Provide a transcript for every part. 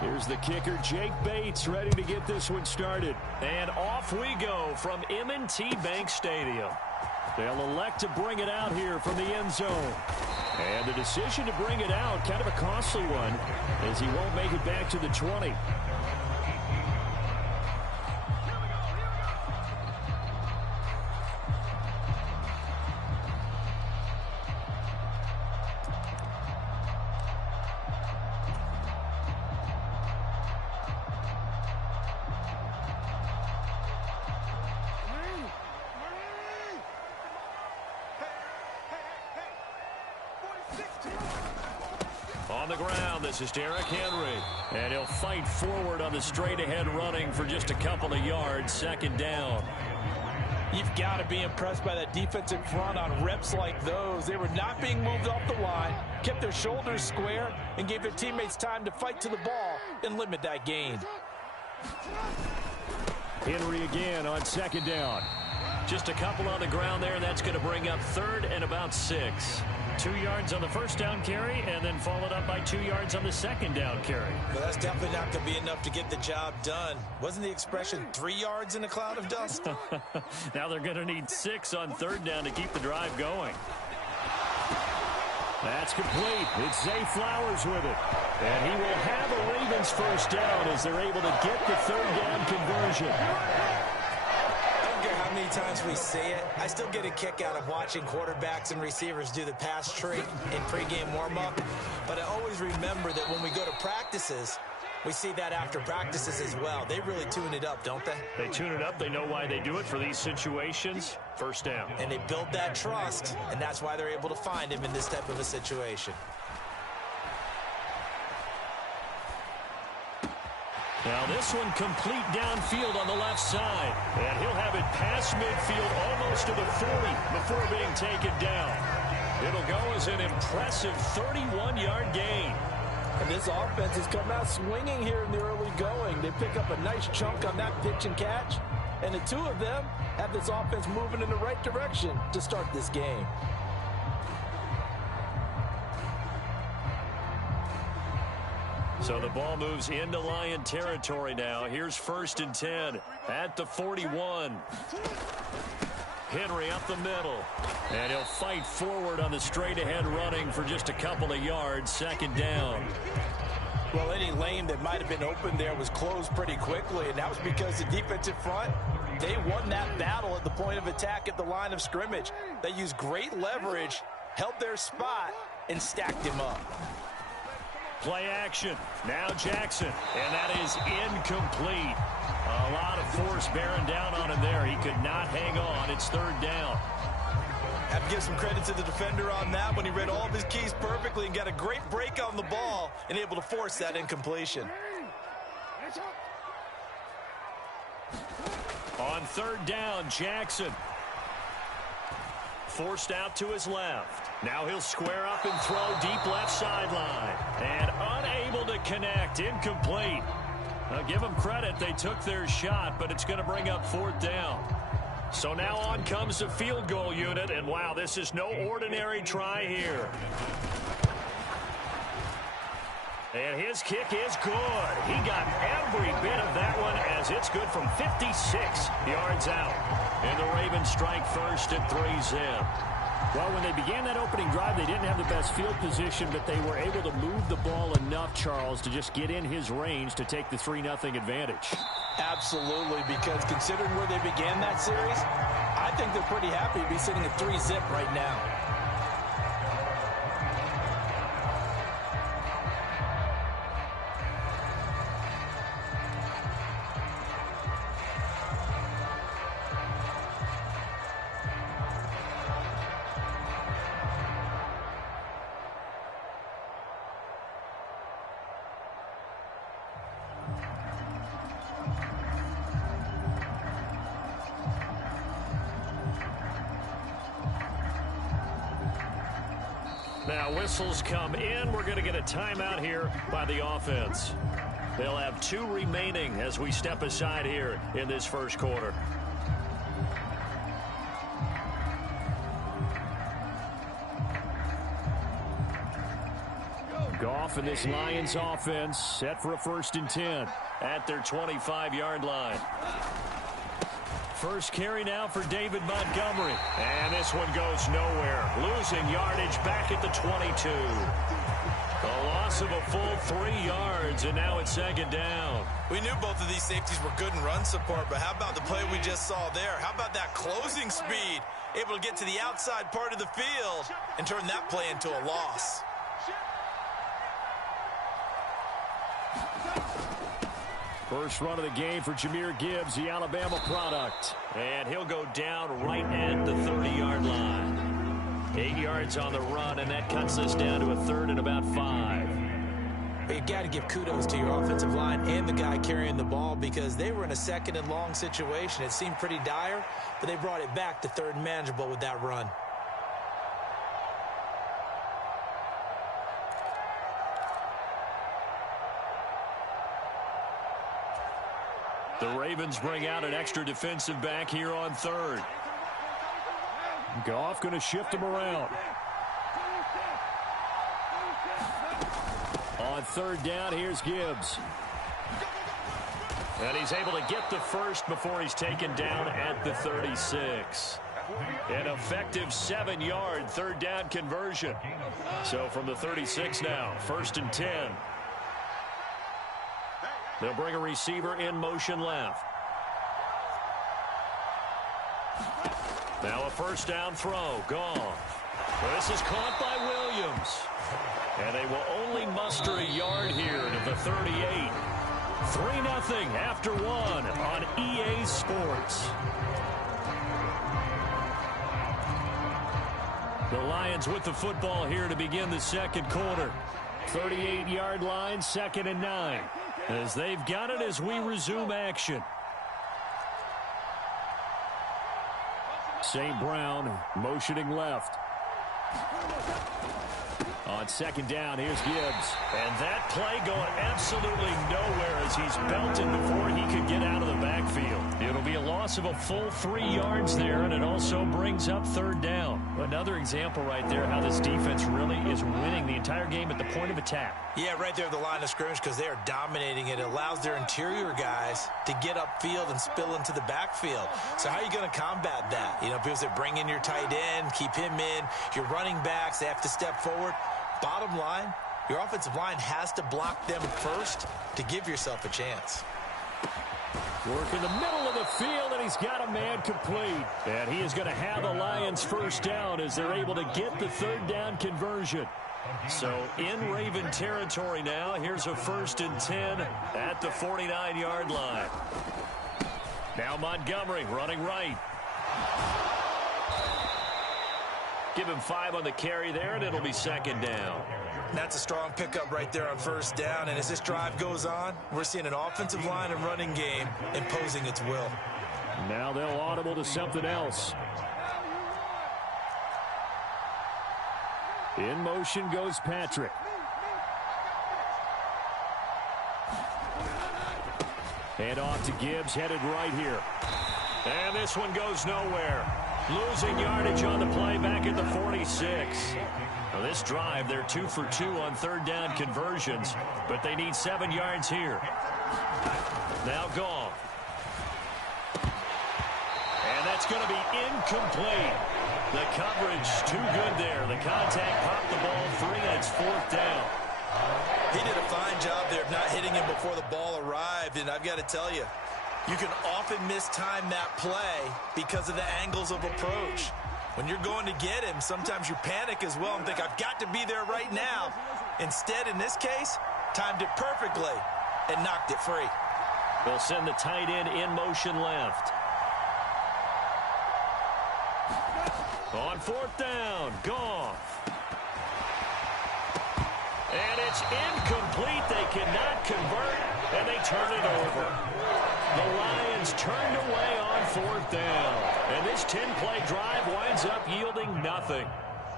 Here's the kicker, Jake Bates, ready to get this one started. And off we go from M&T Bank Stadium. They'll elect to bring it out here from the end zone. And the decision to bring it out, kind of a costly one, as he won't make it back to the 20. On the ground, this is Derrick Henry. And he'll fight forward on the straight-ahead running for just a couple of yards, second down. You've got to be impressed by that defensive front on reps like those. They were not being moved off the line, kept their shoulders square, and gave their teammates time to fight to the ball and limit that gain. Henry again on second down. Just a couple on the ground there, and that's going to bring up third and about 6. 2 yards on the first down carry, and then followed up by 2 yards on the second down carry. But that's definitely not going to be enough to get the job done. Wasn't the expression 3 yards in a cloud of dust? Now they're going to need 6 on third down to keep the drive going. That's complete. It's Zay Flowers with it. And he will have a Ravens first down as they're able to get the third down conversion. How many times we see it, I still get a kick out of watching quarterbacks and receivers do the pass tree in pregame warm-up. But I always remember that when we go to practices, we see that after practices as well. They really tune it up, don't they? They tune it up. They know why they do it for these situations. First down. And they build that trust, and that's why they're able to find him in this type of a situation. Now this one complete downfield on the left side. And he'll have it past midfield almost to the 40 before being taken down. It'll go as an impressive 31-yard gain. And this offense has come out swinging here in the early going. They pick up a nice chunk on that pitch and catch. And the two of them have this offense moving in the right direction to start this game. So the ball moves into Lion territory now. Here's first and 10 at the 41. Henry up the middle. And he'll fight forward on the straight-ahead running for just a couple of yards, second down. Well, any lane that might have been open there was closed pretty quickly, and that was because the defensive front, they won that battle at the point of attack at the line of scrimmage. They used great leverage, held their spot, and stacked him up. Play action. Now Jackson. And that is incomplete. A lot of force bearing down on him there. He could not hang on. It's third down. Have to give some credit to the defender on that when he read all of his keys perfectly and got a great break on the ball and able to force that incompletion. On third down, Jackson. Forced out to his left. Now he'll square up and throw deep left sideline. And unable to connect. Incomplete. Now give them credit. They took their shot, but it's going to bring up fourth down. So now on comes the field goal unit. And wow, this is no ordinary try here. And his kick is good. He got every bit of that one as it's good from 56 yards out. And the Ravens strike first at 3-zip. Well, when they began that opening drive, they didn't have the best field position, but they were able to move the ball enough, Charles, to just get in his range to take the 3-0 advantage. Absolutely, because considering where they began that series, I think they're pretty happy to be sitting at 3-zip right now. Now whistles come in. We're going to get a timeout here by the offense. They'll have 2 remaining as we step aside here in this first quarter. Goff half, and this Lions offense set for a 1st and 10 at their 25-yard line. First carry now for David Montgomery. And this one goes nowhere. Losing yardage back at the 22. A loss of a full 3 yards, and now it's 2nd down. We knew both of these safeties were good in run support, but how about the play we just saw there? How about that closing speed? Able to get to the outside part of the field and turn that play into a loss. First run of the game for Jahmyr Gibbs, the Alabama product. And he'll go down right at the 30-yard line. 8 yards on the run, and that cuts this down to a 3rd and about 5. You got to give kudos to your offensive line and the guy carrying the ball because they were in a 2nd and long situation. It seemed pretty dire, but they brought it back to 3rd and manageable with that run. The Ravens bring out an extra defensive back here on 3rd. Goff going to shift him around. On 3rd down, here's Gibbs. And he's able to get the first before he's taken down at the 36. An effective 7-yard 3rd down conversion. So from the 36 now, 1st and 10. They'll bring a receiver in motion left. Now a 1st down throw. Goff. This is caught by Williams. And they will only muster a yard here to the 38. 3-0 after 1 on EA Sports. The Lions with the football here to begin the 2nd quarter. 38-yard line, 2nd and 9. As they've got it as we resume action. St. Brown motioning left. On 2nd down, here's Gibbs. And that play going absolutely nowhere as he's belted before he could get out of the backfield. It'll be a loss of a full 3 yards there, and it also brings up 3rd down. Another example right there how this defense really is winning the entire game at the point of attack. Yeah, right there at the line of scrimmage because they are dominating it. It allows their interior guys to get upfield and spill into the backfield. So how are you going to combat that? You know, people say bring in your tight end, keep him in. Your running backs, they have to step forward. Bottom line, your offensive line has to block them first to give yourself a chance. Work in the middle of the field, and he's got a man complete. And he is going to have the Lions 1st down as they're able to get the 3rd down conversion. So in Raven territory now, here's a 1st and 10 at the 49-yard line. Now Montgomery running right. Give him 5 on the carry there, and it'll be 2nd down. That's a strong pickup right there on 1st down. And as this drive goes on, we're seeing an offensive line and running game imposing its will. Now they'll audible to something else. In motion goes Patrick. Head off to Gibbs, headed right here. And this one goes nowhere. Losing yardage on the play back at the 46. Now this drive, they're 2 for 2 on 3rd down conversions, but they need 7 yards here. Now Goff. And that's going to be incomplete. The coverage too good there. The contact popped the ball free, and it's 4th down. He did a fine job there of not hitting him before the ball arrived, and I've got to tell you, you can often mistime that play because of the angles of approach. When you're going to get him, sometimes you panic as well and think, I've got to be there right now. Instead, in this case, timed it perfectly and knocked it free. They'll send the tight end in motion left. On 4th down, Goff. And it's incomplete. They cannot convert, and they turn it over. The Lions turned away on 4th down. And this 10-play drive winds up yielding nothing.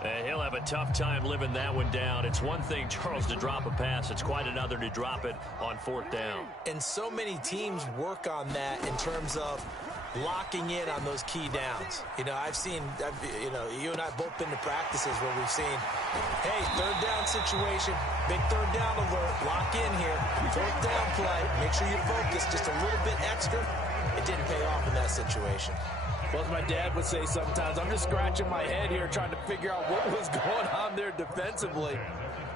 And he'll have a tough time living that one down. It's one thing, Charles, to drop a pass. It's quite another to drop it on 4th down. And so many teams work on that in terms of locking in on those key downs. You know, you and I both been to practices where we've seen, hey, 3rd down situation, Big third down alert. Lock in here. Fourth down play. Make sure you focus just a little bit extra. It didn't pay off in that situation. Well, as my dad would say sometimes, I'm just scratching my head here trying to figure out what was going on there defensively.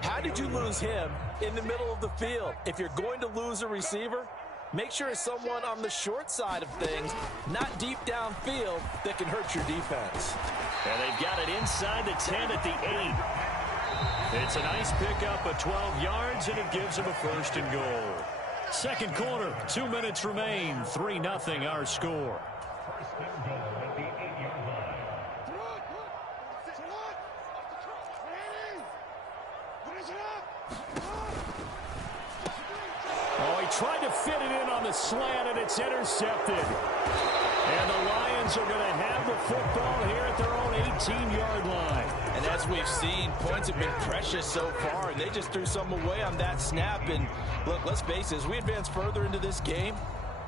How did you lose him in the middle of the field? If you're going to lose a receiver, make sure it's someone on the short side of things, not deep downfield, that can hurt your defense. And they've got it inside the 10 at the 8. It's a nice pickup of 12 yards, and it gives them a first and goal. Second quarter, 2 minutes remain, 3-0 our score. Oh, he tried to fit it in on the slant, and it's intercepted. And the Lions are going to have the football here at their own 18-yard line. And as we've seen, points have been precious so far, and they just threw some away on that snap. And look, let's face it, as we advance further into this game,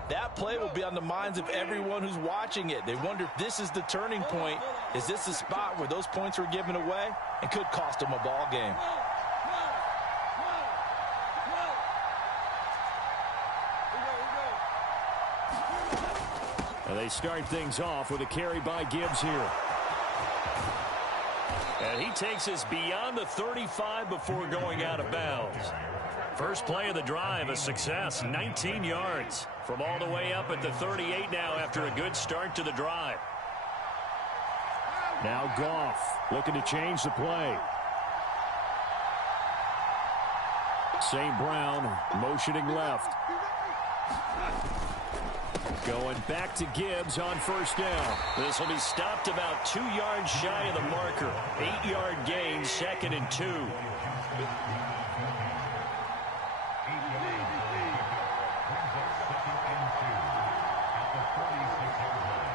that play will be on the minds of everyone who's watching it. They wonder if this is the turning point. Is this the spot where those points were given away and could cost them a ball game? And they start things off with a carry by Gibbs here. And he takes us beyond the 35 before going out of bounds. First play of the drive, a success, 19 yards. From all the way up at the 38 now after a good start to the drive. Now Goff looking to change the play. St. Brown motioning left. Going back to Gibbs on first down. This will be stopped about 2 yards shy of the marker. 8-yard gain, 2nd and 2.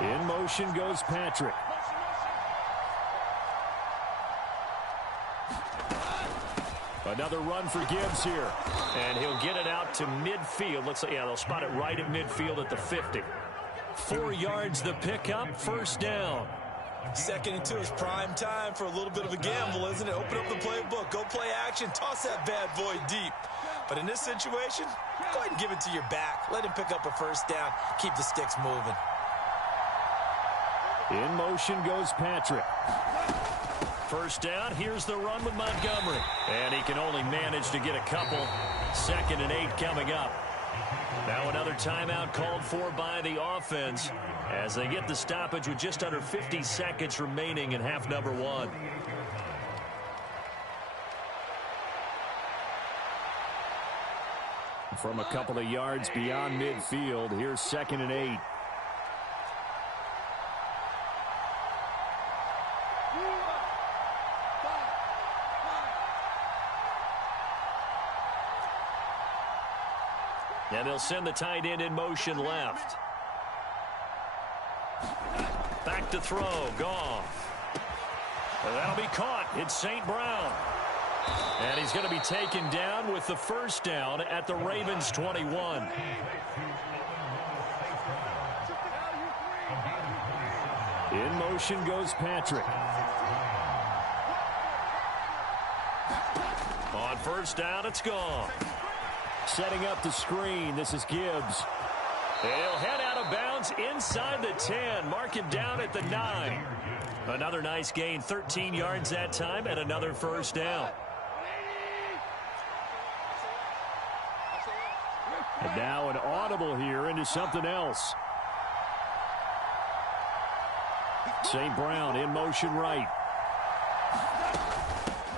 In motion goes Patrick. Another run for Gibbs here. And he'll get it out to midfield. Looks like, yeah, they'll spot it right at midfield at the 50. 4 yards the pickup, first down. 2nd and 2 is prime time for a little bit of a gamble, isn't it? Open up the playbook, go play action, toss that bad boy deep. But in this situation, go ahead and give it to your back. Let him pick up a first down, keep the sticks moving. In motion goes Patrick. First down, here's the run with Montgomery. And he can only manage to get a couple. 2nd and 8 coming up. Now another timeout called for by the offense as they get the stoppage with just under 50 seconds remaining in half number 1. From a couple of yards beyond midfield, here's 2nd and 8. And they'll send the tight end in motion left. Back to throw, Goff. And that'll be caught. It's St. Brown. And he's going to be taken down with the first down at the Ravens 21. In motion goes Patrick. On first down, it's gone. Setting up the screen, this is Gibbs. He'll head out of bounds inside the 10. Mark him down at the 9. Another nice gain, 13 yards that time, and another first down. And now an audible here into something else. St. Brown in motion right.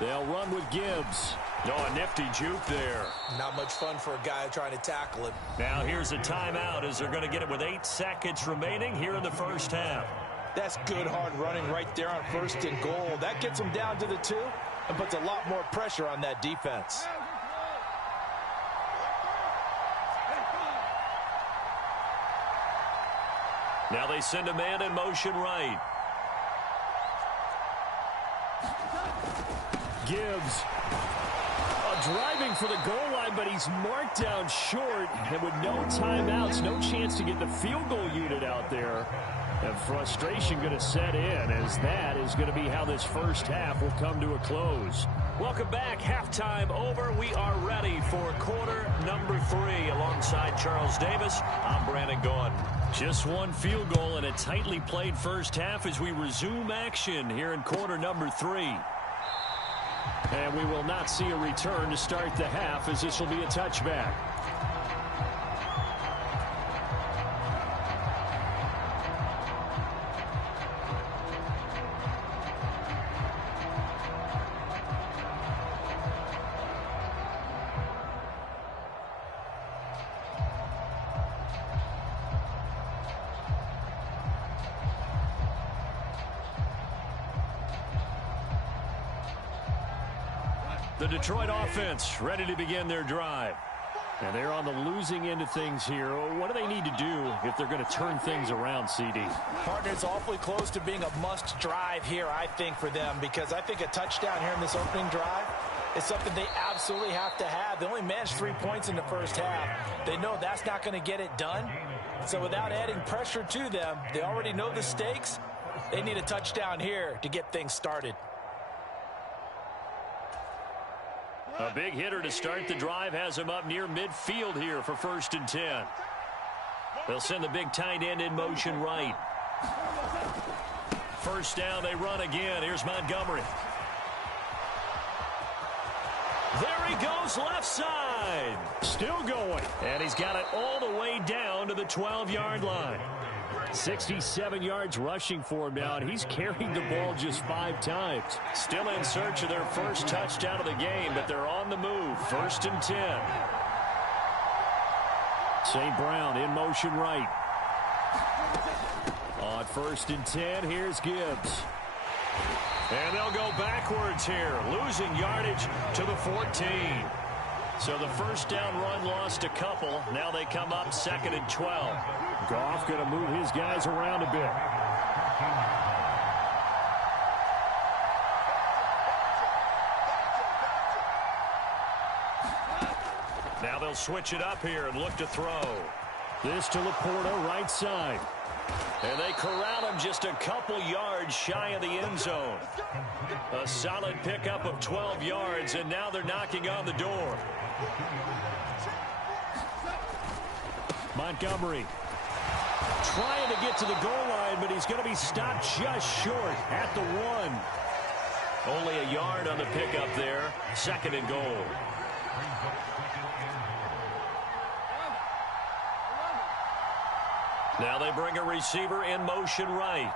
They'll run with Gibbs. Oh, a nifty juke there. Not much fun for a guy trying to tackle it. Now here's a timeout as they're going to get it with 8 seconds remaining here in the first half. That's good hard running right there on 1st and goal. That gets them down to the 2 and puts a lot more pressure on that defense. Now they send a man in motion right. Gibbs driving for the goal line, but he's marked down short. And with no timeouts, no chance to get the field goal unit out there. And frustration going to set in as that is going to be how this first half will come to a close. Welcome back. Halftime over. We are ready for quarter number 3. Alongside Charles Davis, I'm Brandon Gaudin. Just one field goal in a tightly played first half as we resume action here in quarter number 3. And we will not see a return to start the half, as this will be a touchback. The Detroit offense ready to begin their drive. And they're on the losing end of things here. What do they need to do if they're going to turn things around, CD? Partner's awfully close to being a must drive here, I think, for them, because I think a touchdown here in this opening drive is something they absolutely have to have. They only managed 3 points in the first half. They know that's not going to get it done. So without adding pressure to them, they already know the stakes. They need a touchdown here to get things started. A big hitter to start the drive has him up near midfield here for 1st and 10. They'll send the big tight end in motion right. First down, they run again. Here's Montgomery. There he goes, left side. Still going. And he's got it all the way down to the 12-yard line. 67 yards rushing for him now, and he's carried the ball just 5 times. Still in search of their first touchdown of the game, but they're on the move. 1st and 10. St. Brown in motion right. On 1st and 10, here's Gibbs. And they'll go backwards here, losing yardage to the 14. So the first down run lost a couple. Now they come up 2nd and 12. Goff going to move his guys around a bit. Now they'll switch it up here and look to throw. This to Laporta, right side. And they corral him just a couple yards shy of the end zone. A solid pickup of 12 yards, and now they're knocking on the door. Montgomery trying to get to the goal line, but he's going to be stopped just short at the 1. Only a yard on the pickup there. 2nd and goal. Now they bring a receiver in motion right.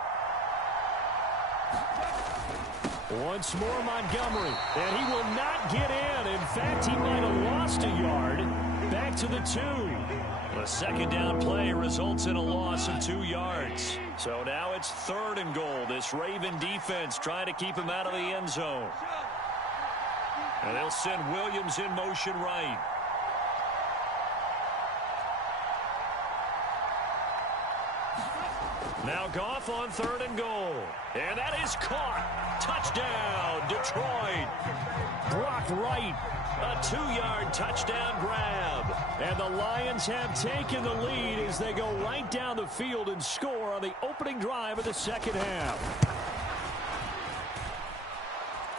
Once more Montgomery, and he will not get in. In fact, he might have lost a yard. Back to the 2. The 2nd down play results in a loss of 2 yards. So now it's 3rd and goal. This Raven defense trying to keep him out of the end zone. And they'll send Williams in motion right. Now Goff on 3rd and goal. And that is caught. Touchdown, Detroit. Brock Wright, a 2-yard touchdown grab. And the Lions have taken the lead as they go right down the field and score on the opening drive of the 2nd half.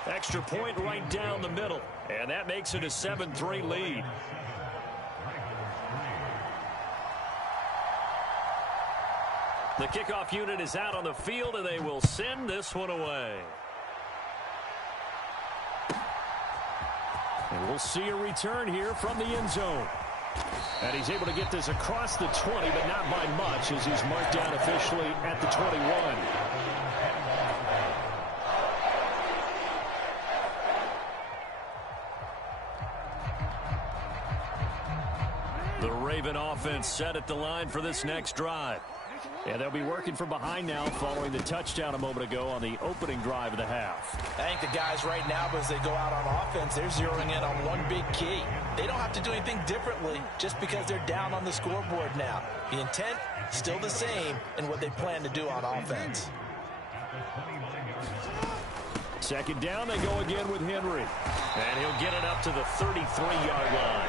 Extra point right down the middle. And that makes it a 7-3 lead. The kickoff unit is out on the field, and they will send this one away. And we'll see a return here from the end zone. And he's able to get this across the 20, but not by much, as he's marked down officially at the 21. The Raven offense set at the line for this next drive. Yeah, they'll be working from behind now following the touchdown a moment ago on the opening drive of the half. I think the guys right now, as they go out on offense, they're zeroing in on one big key. They don't have to do anything differently just because they're down on the scoreboard now. The intent, still the same in what they plan to do on offense. 2nd down, they go again with Henry. And he'll get it up to the 33-yard line.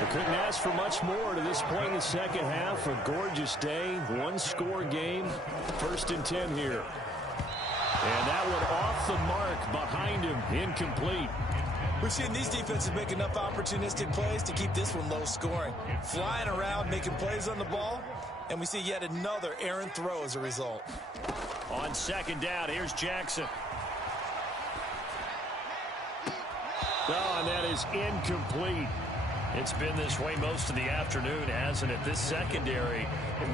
They couldn't ask for much more to this point in the 2nd half. A gorgeous day, 1-score game. 1st and 10 here. And that one off the mark behind him, incomplete. We've seen these defenses make enough opportunistic plays to keep this one low scoring. Flying around, making plays on the ball, and we see yet another errant throw as a result. On second down, here's Jackson. Oh, and that is incomplete. It's been this way most of the afternoon, hasn't it? This secondary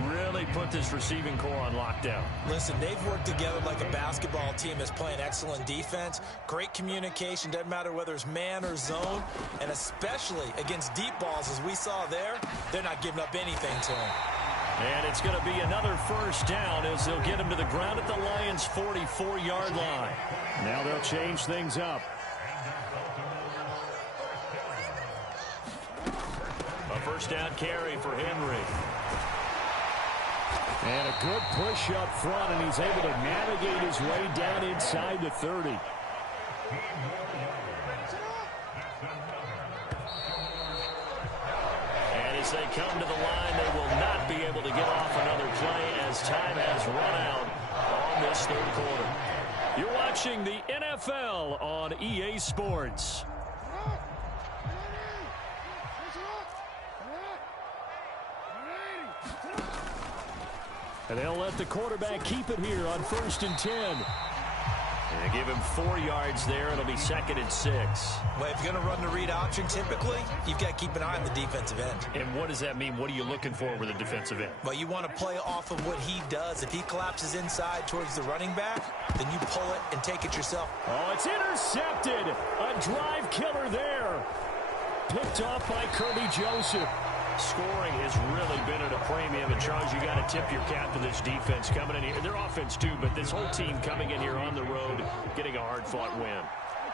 really put this receiving core on lockdown. Listen, they've worked together like a basketball team that's playing excellent defense. Great communication, doesn't matter whether it's man or zone. And especially against deep balls, as we saw there, they're not giving up anything to him. And it's going to be another first down as they'll get him to the ground at the Lions' 44-yard line. Now they'll change things up. A first down carry for Henry. And a good push up front, and he's able to navigate his way down inside the 30. And as they come to the line, they will not be able to get off another play as time has run out on this third quarter. You're watching the NFL on EA Sports. And they'll let the quarterback keep it here on 1st and 10. And they give him 4 yards there. It'll be 2nd and 6. Well, if you're going to run the read option, typically, you've got to keep an eye on the defensive end. And what does that mean? What are you looking for with a defensive end? Well, you want to play off of what he does. If he collapses inside towards the running back, then you pull it and take it yourself. Oh, it's intercepted. A drive killer there. Picked off by Kirby Joseph. Scoring has really been at a premium. And, Charles, you got to tip your cap to this defense coming in here. Their offense, too, but this whole team coming in here on the road, getting a hard-fought win.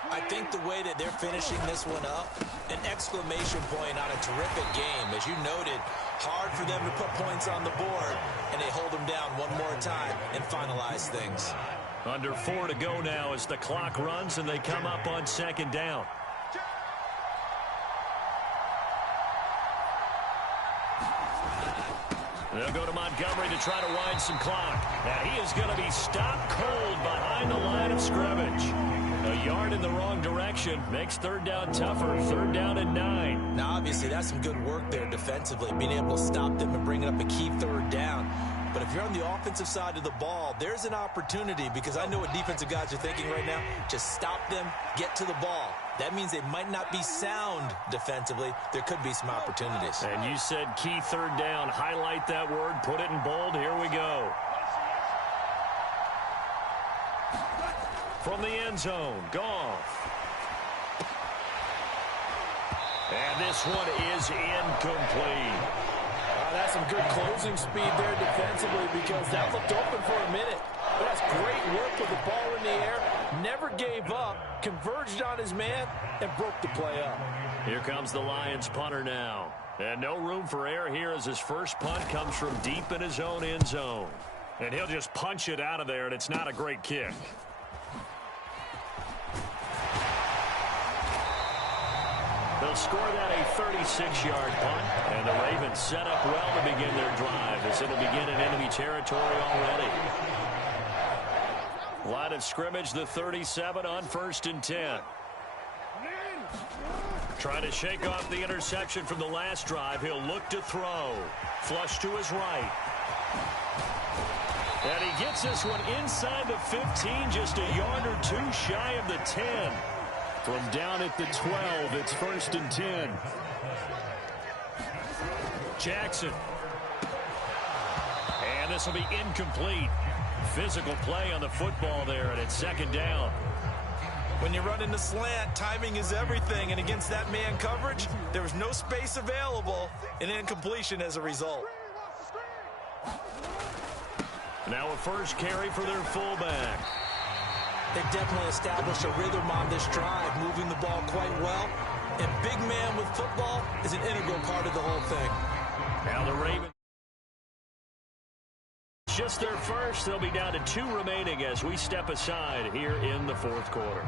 I think the way that they're finishing this one up, an exclamation point on a terrific game. As you noted, hard for them to put points on the board, and they hold them down one more time and finalize things. Under 4 to go now as the clock runs, and they come up on 2nd down. They'll go to Montgomery to try to wind some clock. And he is going to be stopped cold behind the line of scrimmage. A yard in the wrong direction makes 3rd down tougher. 3rd down and 9. Now, obviously, that's some good work there defensively, being able to stop them and bringing up a key 3rd down. But if you're on the offensive side of the ball, there's an opportunity, because I know what defensive guys are thinking right now. Just stop them, get to the ball. That means they might not be sound defensively. There could be some opportunities. And you said key 3rd down. Highlight that word. Put it in bold. Here we go. From the end zone, Goff. And this one is incomplete. That's some good closing speed there defensively, because that looked open for a minute. But that's great work with the ball in the air. Never gave up, converged on his man, and broke the play up. Here comes the Lions punter now. And no room for error here as his first punt comes from deep in his own end zone. And he'll just punch it out of there, and it's not a great kick. They'll score that a 36-yard punt, and the Ravens set up well to begin their drive as it'll begin in enemy territory already. Line of scrimmage, the 37 on 1st and 10. Trying to shake off the interception from the last drive. He'll look to throw. Flush to his right. And he gets this one inside the 15, just a yard or 2 shy of the 10. From down at the 12, it's 1st and 10. Jackson. And this will be incomplete. Physical play on the football there, and it's 2nd down. When you're running the slant, timing is everything, and against that man coverage, there was no space available, and incompletion as a result. Now a first carry for their fullback. They've definitely established a rhythm on this drive, moving the ball quite well. And big man with football is an integral part of the whole thing. Now the Ravens, just their first. They'll be down to 2 remaining as we step aside here in the 4th quarter.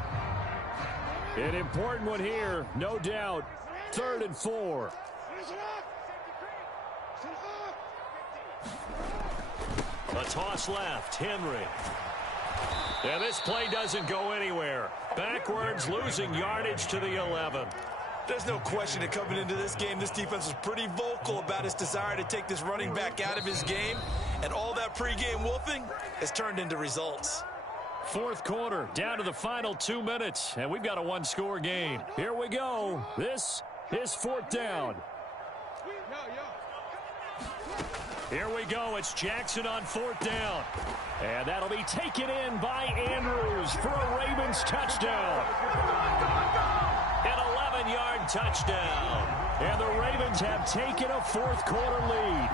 An important one here, no doubt. 3rd and 4. A toss left, Henry. And this play doesn't go anywhere. Backwards, losing yardage to the 11. There's no question that coming into this game, this defense was pretty vocal about its desire to take this running back out of his game. And all that pregame wolfing has turned into results. Fourth quarter, down to the final 2 minutes. And we've got a one-score game. Here we go. This is fourth down. Here we go. It's Jackson on fourth down. And that'll be taken in by Andrews for a Ravens touchdown. An 11-yard touchdown. And the Ravens have taken a fourth quarter lead.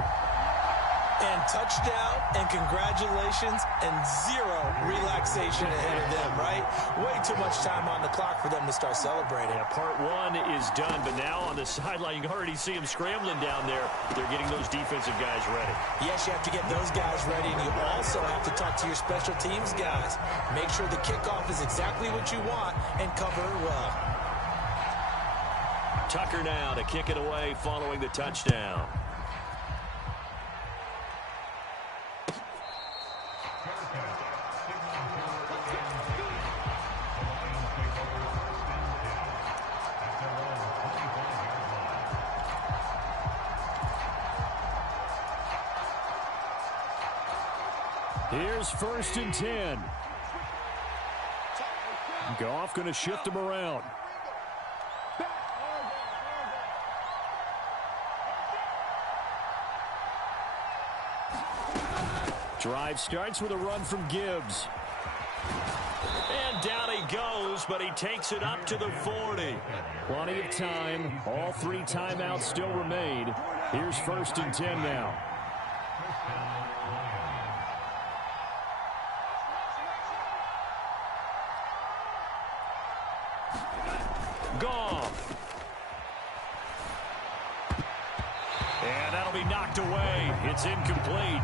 And touchdown, and congratulations, and zero relaxation ahead of them, right? Way too much time on the clock for them to start celebrating. Yeah, part one is done, but now on the sideline, you can already see them scrambling down there. They're getting those defensive guys ready. Yes, you have to get those guys ready, and you also have to talk to your special teams guys. Make sure the kickoff is exactly what you want, and cover it well. Tucker now to kick it away following the touchdown. Here's first and 10. Goff going to shift him around. Drive starts with a run from Gibbs. And down he goes, but he takes it up to the 40. Plenty of time. All three timeouts still remain. Here's first and 10 now. Goff. And that'll be knocked away. It's incomplete.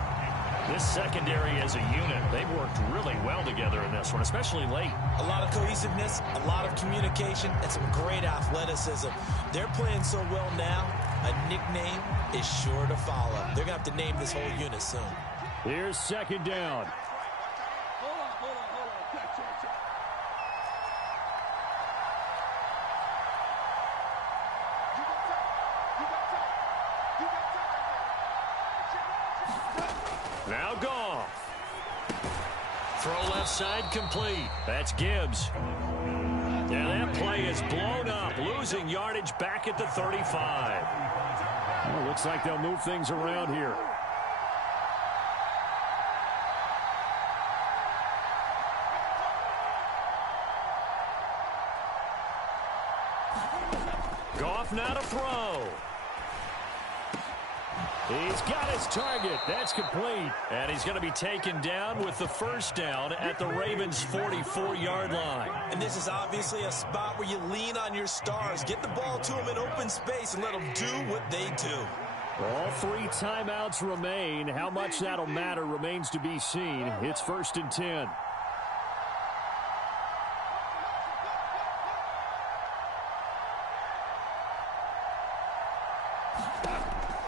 This secondary as a unit, they've worked really well together in this one, especially late. A lot of cohesiveness, a lot of communication, and some great athleticism. They're playing so well now, a nickname is sure to follow. They're going to have to name this whole unit soon. Here's second down. Now Goff. Throw left side complete. That's Gibbs. And that play is blown up, losing yardage back at the 35. Well, looks like they'll move things around here. Goff now to throw. He's got his target. That's complete. And he's going to be taken down with the first down at the Ravens' 44-yard line. And this is obviously a spot where you lean on your stars. Get the ball to them in open space and let them do what they do. All three timeouts remain. How much that'll matter remains to be seen. It's first and 10.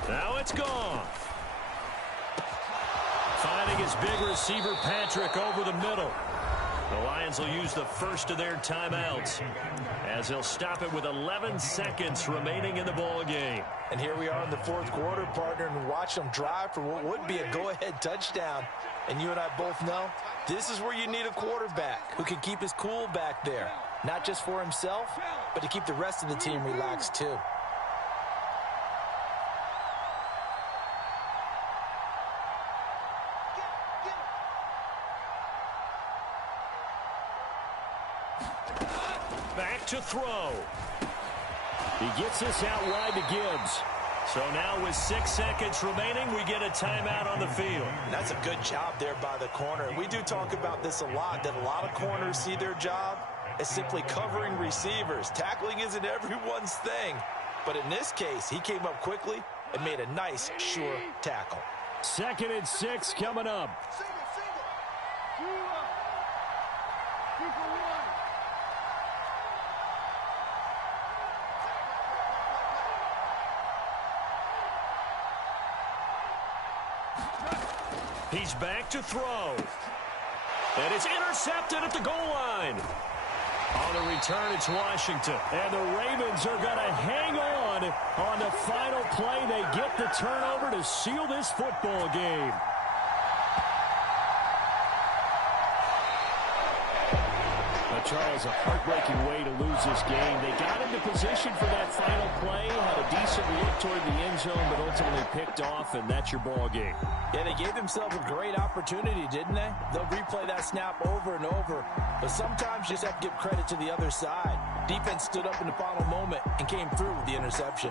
Now it's Goff. Finding his big receiver, Patrick, over the middle. The Lions will use the first of their timeouts as they'll stop it with 11 seconds remaining in the ball game. And here we are in the fourth quarter, partner, and watch them drive for what would be a go-ahead touchdown. And you and I both know this is where you need a quarterback who can keep his cool back there, not just for himself, but to keep the rest of the team relaxed too. Back to throw. He gets this out wide to Gibbs. So now with 6 seconds remaining, we get a timeout on the field. That's a good job there by the corner. We do talk about this a lot, that a lot of corners see their job as simply covering receivers. Tackling isn't everyone's thing. But in this case, he came up quickly and made a nice, sure tackle. 2nd and 6 coming up. He's back to throw. And it's intercepted at the goal line. On the return, it's Washington. And the Ravens are going to hang on the final play. They get the turnover to seal this football game. Charles, a heartbreaking way to lose this game. They got into position for that final play, had a decent look toward the end zone, but ultimately picked off, and that's your ball game. Yeah, they gave themselves a great opportunity, didn't they? They'll replay that snap over and over, but sometimes you just have to give credit to the other side. Defense stood up in the final moment and came through with the interception.